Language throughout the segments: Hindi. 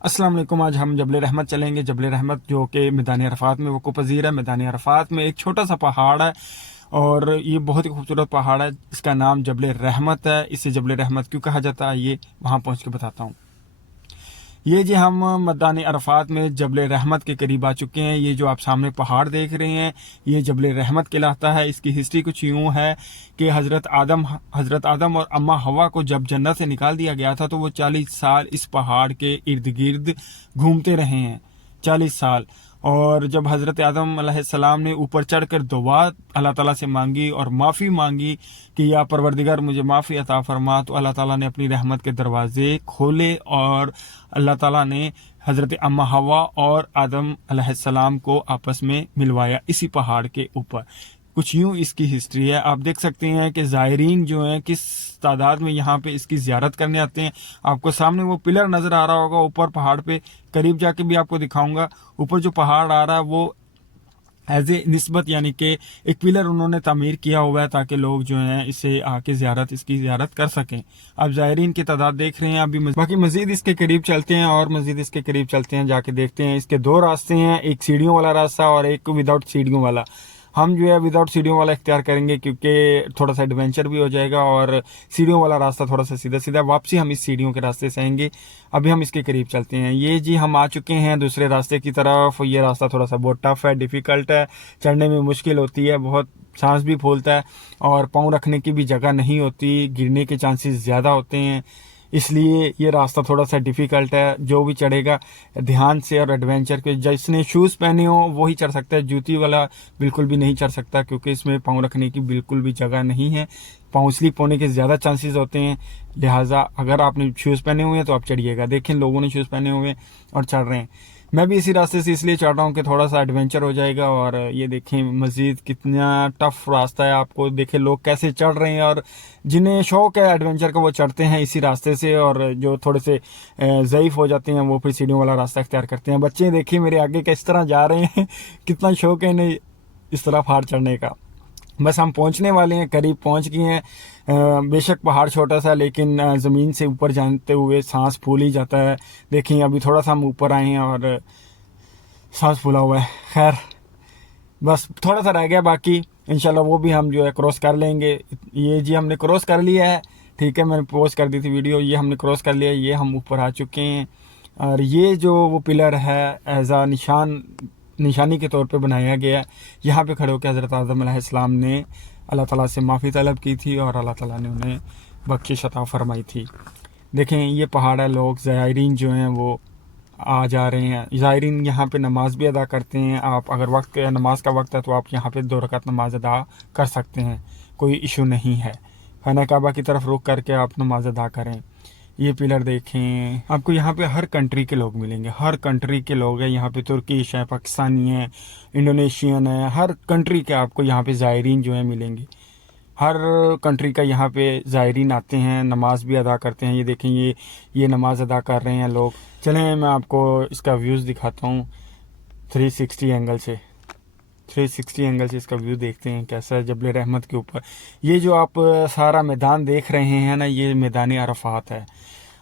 अस्सलाम वालेकुम। आज हम जबल रहमत चलेंगे। जबल रहमत जो कि मैदान अरफात में वक़ूफ़ पज़ीर है। मैदान अरफात में एक छोटा सा पहाड़ है और ये बहुत ही खूबसूरत पहाड़ है। इसका नाम जबल रहमत है। इसे जबल रहमत क्यों कहा जाता है ये वहाँ पहुँच के बताता हूँ। ये जी हम मैदान अरफात में जबल रहमत के करीब आ चुके हैं। ये जो आप सामने पहाड़ देख रहे हैं ये जबल रहमत कहलाता है। इसकी हिस्ट्री कुछ यूँ है कि हज़रत आदम और अम्मा हवा को जब जन्नत से निकाल दिया गया था तो वो 40 साल इस पहाड़ के इर्द गिर्द घूमते रहे हैं। 40 साल। और जब हज़रत आदम अलैहिस्सलाम ने ऊपर चढ़कर दुआ अल्लाह ताला से मांगी और माफ़ी मांगी कि या परवरदिगार मुझे माफ़ी अता फरमा, तो अल्लाह ताला ने अपनी रहमत के दरवाज़े खोले और अल्लाह ताला ने हज़रत अम्मा हवा और आदम अलैहिस्सलाम को आपस में मिलवाया इसी पहाड़ के ऊपर। कुछ यूँ इसकी हिस्ट्री है। आप देख सकते हैं कि ज़ायरीन जो हैं किस तादाद में यहाँ पे इसकी ज़ियारत करने आते हैं। आपको सामने वो पिलर नज़र आ रहा होगा ऊपर पहाड़ पे, करीब जाके भी आपको दिखाऊंगा। ऊपर जो पहाड़ आ रहा है वो एज ए निस्बत यानी कि एक पिलर उन्होंने तामीर किया हुआ है ताकि लोग जो हैं इसे आके इसकी ज़ियारत कर सकें। आप ज़ायरीन की तादाद देख रहे हैं। अभी बाकी मज़ीद इसके करीब चलते हैं और मज़ीद इसके करीब चलते हैं, जाके देखते हैं। इसके दो रास्ते हैं, एक सीढ़ियों वाला रास्ता और एक विदाउट सीढ़ियों वाला। हम जो है विदाउट सीढ़ियों वाला इख्तियार करेंगे क्योंकि थोड़ा सा एडवेंचर भी हो जाएगा और सीढ़ियों वाला रास्ता थोड़ा सा सीधा सीधा। वापसी हम इस सीढ़ियों के रास्ते से आएंगे। अभी हम इसके करीब चलते हैं। ये जी हम आ चुके हैं दूसरे रास्ते की तरफ। ये रास्ता थोड़ा सा बहुत टफ है, डिफ़िकल्ट है, चढ़ने में मुश्किल होती है, बहुत सांस भी फूलता है और पाँव रखने की भी जगह नहीं होती, गिरने के चांसेस ज़्यादा होते हैं। इसलिए ये रास्ता थोड़ा सा डिफ़िकल्ट है। जो भी चढ़ेगा ध्यान से और एडवेंचर के, जिसने शूज़ पहने हो वही चढ़ सकता है। जूती वाला बिल्कुल भी नहीं चढ़ सकता क्योंकि इसमें पाँव रखने की बिल्कुल भी जगह नहीं है। पाँव स्लिप होने के ज़्यादा चांसेस होते हैं। लिहाजा अगर आपने शूज़ पहने हुए हैं तो आप चढ़िएगा। देखें लोगों ने शूज़ पहने हुए हैं और चढ़ रहे हैं। मैं भी इसी रास्ते से इसलिए चढ़ रहा हूँ कि थोड़ा सा एडवेंचर हो जाएगा। और ये देखें मज़ीद कितना टफ रास्ता है, आपको देखें लोग कैसे चढ़ रहे हैं। और जिन्हें शौक़ है एडवेंचर का वो चढ़ते हैं इसी रास्ते से, और जो थोड़े से ज़ईफ़ हो जाते हैं वो फिर सीढ़ियों वाला रास्ता इख्तियार करते हैं। बच्चे देखिए मेरे आगे किस तरह जा रहे हैं कितना शौक़ है इन्हें इस तरह पहाड़ चढ़ने का। बस हम पहुंचने वाले हैं, करीब पहुंच गए हैं। बेशक पहाड़ छोटा सा लेकिन ज़मीन से ऊपर जाते हुए सांस फूल ही जाता है। देखिए अभी थोड़ा सा हम ऊपर आए हैं और सांस फूला हुआ है। खैर बस थोड़ा सा रह गया, बाकी इंशाल्लाह वो भी हम जो है क्रॉस कर लेंगे। ये जी हमने क्रॉस कर लिया है, ठीक है, मैंने पोस्ट कर दी थी वीडियो। ये हमने क्रॉस कर लिया, ये हम ऊपर आ चुके हैं। और ये जो वो पिलर है एज आ निशानी के तौर पे बनाया गया। यहाँ पे खड़े होकर हज़रत आदम अलैहिस्सलाम ने अल्लाह ताला से माफ़ी तलब की थी और अल्लाह ताला ने उन्हें बख्शिश अता फरमाई थी। देखें ये पहाड़ है, लोग ज़ायरीन जो हैं वो आ जा रहे हैं। ज़ायरीन यहाँ पे नमाज भी अदा करते हैं। आप अगर नमाज का वक्त है तो आप यहाँ पे 2 रकात नमाज अदा कर सकते हैं, कोई इशू नहीं है। खाना काबा की तरफ रुख करके आप नमाज अदा करें। ये पिलर देखें, आपको यहाँ पे हर कंट्री के लोग मिलेंगे, हर कंट्री के लोग हैं यहाँ पे। तुर्किश है, पाकिस्तानी है, इंडोनेशियन है, हर कंट्री के आपको यहाँ पे ज़ायरीन जो है मिलेंगे। हर कंट्री का यहाँ पे ज़ायरीन आते हैं, नमाज भी अदा करते हैं। ये देखें ये नमाज अदा कर रहे हैं लोग। चलें मैं आपको इसका व्यूज़ दिखाता हूँ 360 एंगल से। 360 एंगल से इसका व्यू देखते हैं कैसा है जबल रहमत के ऊपर। ये जो आप सारा मैदान देख रहे हैं ना, ये मैदान अरफात है।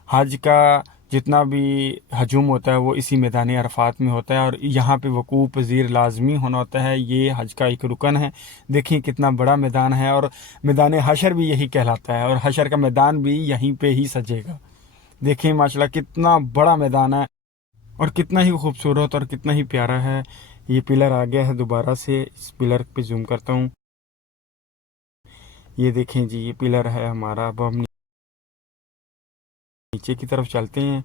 हज का जितना भी हजूम होता है वो इसी मैदान अरफात में होता है और यहाँ पे वकूफ़ पज़ीर लाजमी होना होता है। ये हज का एक रुकन है। देखिए कितना बड़ा मैदान है और मैदान हशर भी यही कहलाता है और हशर का मैदान भी यहीं पे ही सजेगा। देखिए माशाल्लाह कितना बड़ा मैदान है और कितना ही खूबसूरत और कितना ही प्यारा है। ये पिलर आ गया है दोबारा से, इस पिलर पे जूम करता हूँ। ये देखें जी ये पिलर है हमारा। अब हम नीचे की तरफ चलते हैं।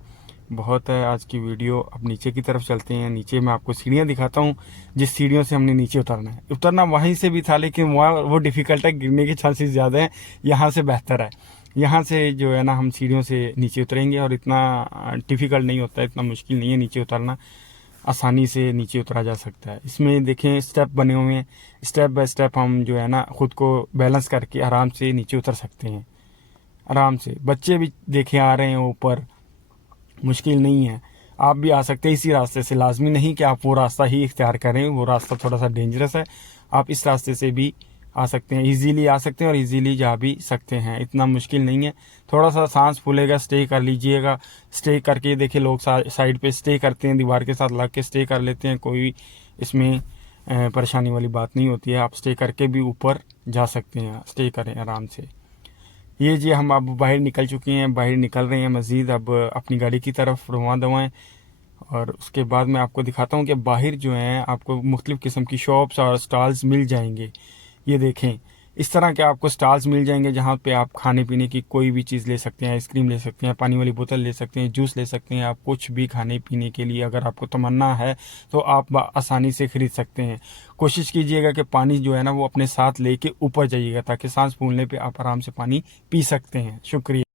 बहुत है आज की वीडियो, अब नीचे की तरफ चलते हैं। नीचे मैं आपको सीढ़ियाँ दिखाता हूँ, जिस सीढ़ियों से हमने नीचे उतरना है। उतरना वहीं से भी था लेकिन वहाँ वो डिफ़िकल्ट है, गिरने के चांसेस ज़्यादा हैं। यहाँ से बेहतर है, यहाँ से जो है ना हम सीढ़ियों से नीचे उतरेंगे और इतना डिफ़िकल्ट नहीं होता है, इतना मुश्किल नहीं है नीचे उतरना, आसानी से नीचे उतरा जा सकता है। इसमें देखें स्टेप बने हुए हैं, स्टेप बाय स्टेप हम जो है ना ख़ुद को बैलेंस करके आराम से नीचे उतर सकते हैं। आराम से बच्चे भी देखें आ रहे हैं ऊपर, मुश्किल नहीं है। आप भी आ सकते हैं इसी रास्ते से, लाजमी नहीं कि आप वो रास्ता ही इख्तियार करें, वो रास्ता थोड़ा सा डेंजरस है। आप इस रास्ते से भी आ सकते हैं, इजीली आ सकते हैं और इजीली जा भी सकते हैं, इतना मुश्किल नहीं है। थोड़ा सा सांस फूलेगा, स्टे कर लीजिएगा। स्टे करके देखिए, लोग साइड पे स्टे करते हैं, दीवार के साथ लग के स्टे कर लेते हैं, कोई इसमें परेशानी वाली बात नहीं होती है। आप स्टे करके भी ऊपर जा सकते हैं, स्टे करें आराम से। ये जी हम अब बाहर निकल चुके हैं, बाहर निकल रहे हैं मज़ीद अब अपनी गाड़ी की तरफ रवां दवाएँ। और उसके बाद मैं आपको दिखाता हूँ कि बाहर जो है आपको मुख्तलिफ़ किस्म की शॉप्स और स्टॉल्स मिल जाएंगे। ये देखें, इस तरह के आपको स्टॉल्स मिल जाएंगे जहाँ पे आप खाने पीने की कोई भी चीज़ ले सकते हैं, आइसक्रीम ले सकते हैं, पानी वाली बोतल ले सकते हैं, जूस ले सकते हैं। आप कुछ भी खाने पीने के लिए अगर आपको तमन्ना है तो आप आसानी से ख़रीद सकते हैं। कोशिश कीजिएगा कि पानी जो है ना वो अपने साथ लेके ऊपर जाइएगा, ताकि सांस फूलने पर आप आराम से पानी पी सकते हैं। शुक्रिया।